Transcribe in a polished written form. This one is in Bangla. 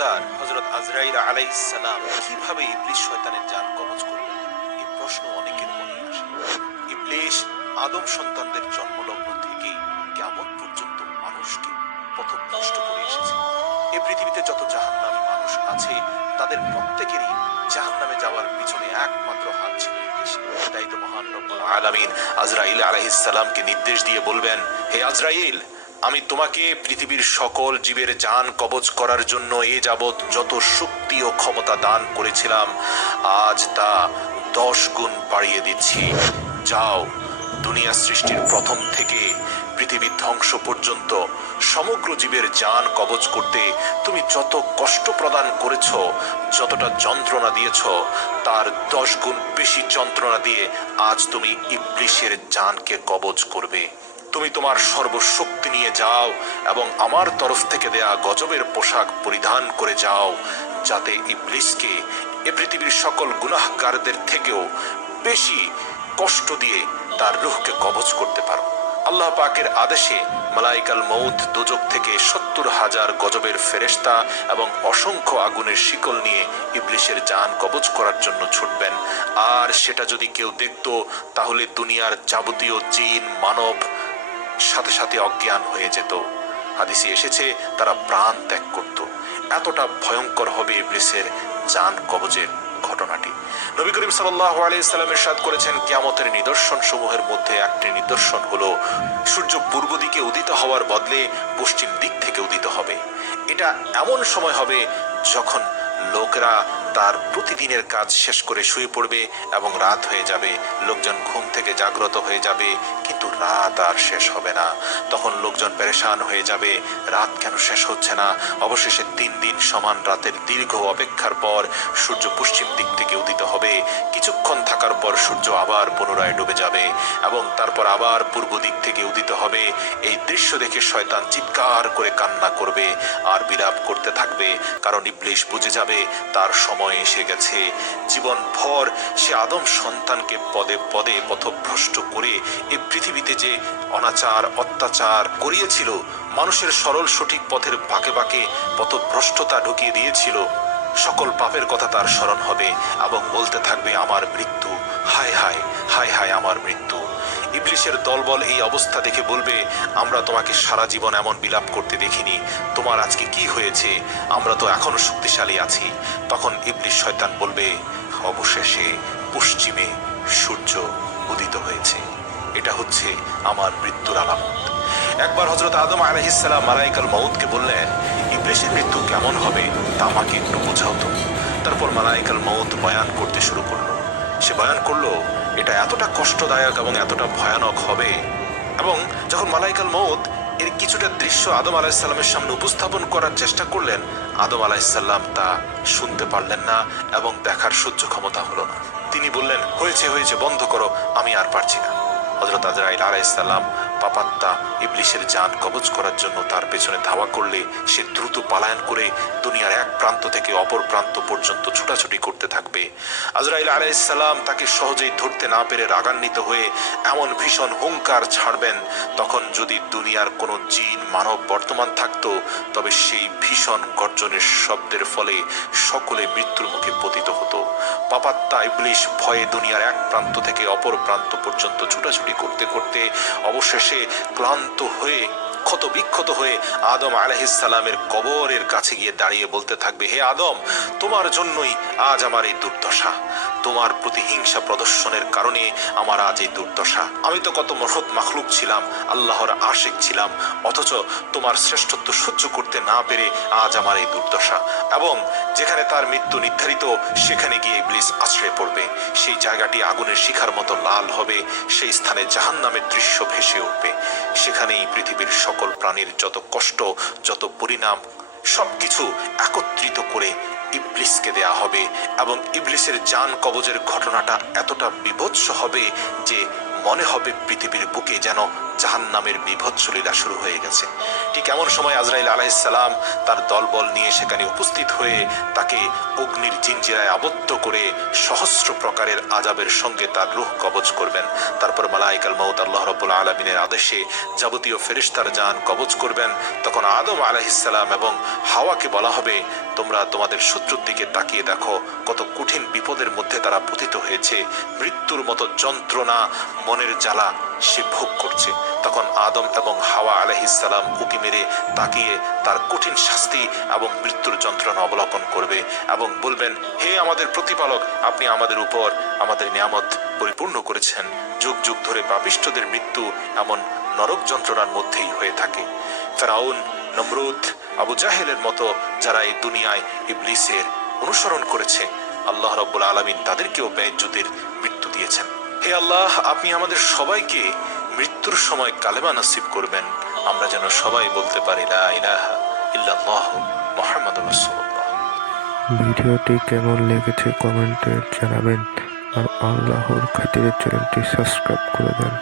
সর্দার হযরত আজরাইল আলাইহিস সালাম কিভাবে ইবলিস শয়তানের জান কবজ করলেন, এই প্রশ্ন অনেকের মনে আসে। ইবলিস আদম সন্তানদের জন্মলগ্ন থেকে কিয়ামত পর্যন্ত মানুষকে পথভ্রষ্ট করে এসেছে। এই পৃথিবীতে যত জাহান্নামী মানুষ আছে তাদের প্রত্যেকেরই জাহান্নামে যাওয়ার পিছনে একমাত্র হাত ছিল ইবলিসের। তাই তো মহান রব্বুল আলামিন আজরাইল আলাইহিস সালামকে নির্দেশ দিয়ে বলবেন, হে আজরাইল, আমি তোমাকে পৃথিবীর সকল জীবের জান কবজ করার জন্য এ যাবৎ যত শক্তি ও ক্ষমতা দান করেছিলাম, আজ তা 10 গুণ বাড়িয়ে দিচ্ছি। যাও, দুনিয়া সৃষ্টির প্রথম থেকে পৃথিবী ধ্বংস পর্যন্ত সমগ্র জীবের জান কবজ করতে তুমি যত কষ্ট প্রদান করেছ, যতটা যন্ত্রণা দিয়েছ, তার 10 গুণ বেশি যন্ত্রণা দিয়ে আজ তুমি ইবলিসের জানকে কবজ করবে। তুমি তোমার সর্বশক্তি নিয়ে যাও এবং আমার তরফ থেকে দেয়া গজবের পোশাক পরিধান করে যাও, যাতে ইবলিসকে এ পৃথিবীর সকল গুনাহগারদের থেকেও বেশি কষ্ট দিয়ে তার রূহকে কবজ করতে পারো। আল্লাহ পাকের আদেশে মালাইকাল মউত দোজখ থেকে 70,000 গজবের ফেরেশতা এবং অসংখ্য আগুনের শিকল নিয়ে ইবলিসের জান কবজ করার জন্য ছুটবেন। আর সেটা যদি কেউ দেখতো তাহলে দুনিয়ার যাবতীয় জিন মানব সাথে সাথে অজ্ঞান হয়ে যেত। হাদিসে এসেছে তারা প্রাণ ত্যাগ করত। এতটা ভয়ঙ্কর হবে ইবলিসের জান কবজের ঘটনাটি। নবী করিম সাল্লাল্লাহু আলাইহি সাল্লাম ইরশাদ করেছেন, কিয়ামতের নিদর্শন সমূহের মধ্যে একটি নিদর্শন হলো সূর্য পূর্ব দিকে উদিত হওয়ার বদলে পশ্চিম দিক থেকে উদিত হবে। এটা এমন সময় হবে যখন লোকেরা তার প্রতিদিনের কাজ শেষ করে শুয়ে পড়বে এবং রাত হয়ে যাবে। লোকজন ঘুম থেকে জাগ্রত হয়ে যাবে, কিন্তু রাত আর শেষ হবে না। তখন লোকজন পেরেশান হয়ে যাবে, রাত কেন শেষ হচ্ছে না। অবশেষে 3 দিন সমান রাতের দীর্ঘ অপেক্ষার পর সূর্য পশ্চিম দিক থেকে উদিত হবে। কিছুক্ষণ থাকার পর সূর্য আবার পুনরায় ডুবে যাবে এবং তারপর আবার পূর্ব দিক থেকে উদিত হবে। এই দৃশ্য দেখে শয়তান চিৎকার করে কান্না করবে আর বিলাপ করতে থাকবে, কারণ ইবলিস বুঝে যাবে তার সময় এসে গেছে। জীবন ভর সে আদম সন্তানকে পদে পদে পথভ্রষ্ট করে এই পৃথিবীতে যে অনাচার অত্যাচার করিয়েছিল, মানুষের সরল সঠিক পথের বাঁকে বাঁকে পথভ্রষ্টতা ঢুকিয়ে দিয়েছিল, সকল পাপের কথা তার স্মরণ হবে এবং বলতে থাকবে, আমার মৃত্যু, হায় হায়, হায় হায় আমার মৃত্যু। ইবলিসের দলবল এই অবস্থা দেখে বলবে, আমরা তোমাকে সারা জীবন এমন বিলাপ করতে দেখিনি, তোমার আজকে কি হয়েছে? আমরা তো এখনো শক্তিশালী আছি। তখন ইবলিস শয়তান বলবে, অবশেষে পশ্চিমে সূর্য উদিত হয়েছে, এটা হচ্ছে আমার মৃত্যুর আলামত। একবার হযরত আদম আলাইহিস সালাম মালাইকাল মউতকে বললেন, ইবলিসের মৃত্যু কেমন হবে তা আমাকে একটু বোঝাও তো। তারপর মালাইকাল মউত বয়ান করতে শুরু করলো। সে বয়ান করলো, এটা এতটা কষ্টদায়ক এবং এতটা ভয়ানক হবে। এবং যখন মালাইকাল মউত এর কিছুটা দৃশ্য আদম আলাইহিস সালামের সামনে উপস্থাপন করার চেষ্টা করলেন, আদম আলাইহিস সালাম তা শুনতে পারলেন না এবং দেখার সহ্য ক্ষমতা হলো না। তিনি বললেন, হয়েছে হয়েছে, বন্ধ করো, আমি আর পারছি না। হযরত আজরাইল আলাইহিস সালাম পাপাত্তা ইবলিসের জান কবজ করার জন্য তার পেছনে ধাওয়া করলে সে দ্রুত পালায়ন করে দুনিয়ার এক প্রান্ত থেকে অপর প্রান্ত পর্যন্ত ছুটাছুটি করতে থাকবে। আজরাইল আলাইহিস সালাম তাকে সহজেই ধরতে না পেরে রাগান্বিত হয়ে এমন ভীষণ হুঙ্কার ছাড়বেন, তখন যদি দুনিয়ার কোনো জিন মানব বর্তমান থাকতো, তবে সেই ভীষণ গর্জনের শব্দের ফলে সকলে মৃত্যুর মুখে পতিত হতো। পাপাত্তা ইবলিস ভয়ে দুনিয়ার এক প্রান্ত থেকে অপর প্রান্ত পর্যন্ত ছুটাছুটি করতে করতে অবশেষে ক্লান্ত হয়ে ক্ষত বিক্ষত হয়ে আদম আলাইহিস সালামের কবরের কাছে গিয়ে দাঁড়িয়ে বলতে থাকবে, হে আদম, তোমার জন্যই আজ আমার এই দুর্দশা। তোমার প্রতিহিংসা প্রদর্শনের কারণে আমার আজ এই দুর্দশা। আমি তো কত মহৎ মাখলুক ছিলাম, আল্লাহর আশিক ছিলাম, অথচ তোমার শ্রেষ্ঠত্ব সহ্য করতে না পেরে আজ আমার এই দুর্দশা। এবং যেখানে তার মৃত্যু নির্ধারিত সেখানে গিয়ে ইবলিস আশ্রয় পড়বে। সেই জায়গাটি আগুনের শিখার মতো লাল হবে, সেই স্থানে জাহান্নামের দৃশ্য ভেসে উঠবে। সেখানেই পৃথিবীর সকল প্রাণীর যত কষ্ট, যত পরিণাম, সবকিছু একত্রিত করে ইবলিসকে দেয়া হবে এবং ইবলিসের জান কবজের ঘটনাটা এতটা বিভৎস হবে যে মনে হবে পৃথিবীর বুকে যেন জাহান্নামের বীভৎস লীলা শুরু হয়ে গেছে। ঠিক এমন সময় আজরাইল আলাইহিসসালাম তার দলবল নিয়ে সেখানে উপস্থিত হয়ে তাকে অগ্নির জিঞ্জিরায় আবদ্ধ করে সহস্র প্রকারের আযাবের সঙ্গে তার রূহ কবজ করবেন। তারপর মালাইকাল মাউত আল্লাহ রাব্বুল আলামিনের আদেশে যাবতীয় ফেরেশতার জান কবজ করবেন। তখন আদম আলাইহিসসালাম এবং হাওয়াকে বলা হবে, তোমরা তোমাদের শত্রুর দিকে তাকিয়ে দেখো, কত কঠিন বিপদের মধ্যে তারা পতিত হয়েছে, মৃত্যুর মতো যন্ত্রণা, মনের জ্বালা সে ভোগ করছে। তখন আদম এবং হাওয়া আলাইহিসসালাম উঁকি মেরে তাকিয়ে তার কঠিন শাস্তি এবং মৃত্যুর যন্ত্রণা অবলোকন করবে এবং বলবেন, হে আমাদের প্রতিপালক, আপনি আমাদের উপর আমাদের নিয়ামত পরিপূর্ণ করেছেন। যুগ যুগ ধরে পাপিষ্ঠদের মৃত্যু এমন নরক যন্ত্রণার মধ্যেই হয়ে থাকে। ফেরাউন, নমরুদ, আবু জাহেলের মতো যারা এই দুনিয়ায় ইবলিসের অনুসরণ করেছে, আল্লাহ রাব্বুল আলামিন তাদেরকেও বেইজ্জতির মৃত্যু দিয়েছেন। হে আল্লাহ, আপনি আমাদের সবাইকে মৃত্যুর সময় কালেমা নসিব করবেন, আমরা যেন সবাই বলতে পারি লা ইলাহা ইল্লাল্লাহ মুহাম্মাদুর রাসূলুল্লাহ। ভিডিওটি কেমন লেগেছে কমেন্টে জানাবেন আর আল্লাহর খাতিরে চ্যানেলটি সাবস্ক্রাইব করে দেন।